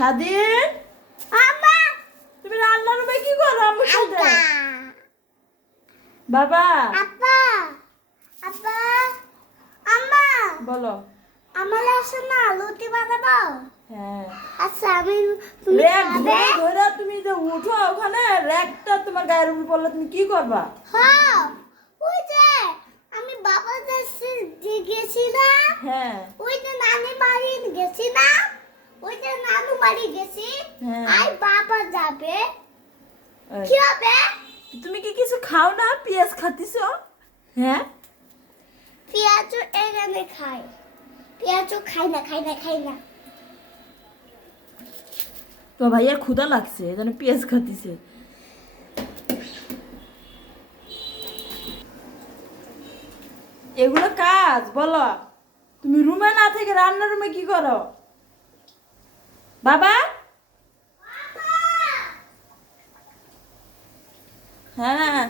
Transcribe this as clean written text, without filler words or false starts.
স্বাধীন আম্মা তুমি রান্নার রুমে কি করো আম্মুর সাথে? বাবা আপা আপা আম্মা বলো। আমার আসে না লুচি বানাবো। হ্যাঁ আচ্ছা আমি তুমি র্যাক খাবে? ধরে ধরে তুমি যে উঠো ওখানে র্যাকটা তোমার গায়ের উপর পড়লে তুমি কি করবা? হ্যাঁ ওই যে আমি বাবা দেশে গেছি না, হ্যাঁ ওই যে নানি বাড়ি গেছি না, ওই যে নানু বাড়ি গেছি, হ্যাঁ। আর বাবা যাবে ওই, কি হবে? তুমি কি কিছু খাও না? পেঁয়াজ খাতিছো? হ্যাঁ পেঁয়াজও এখানে খাই, পেঁয়াজও খাই না। তো ভাইয়ার ক্ষুধা লাগছে এই জন্য পেঁয়াজ খাতিছে। এগুলো কাজ বলো। তুমি রুমে না থেকে রান্নার রুমে কি করো বাবা? হ্যাঁ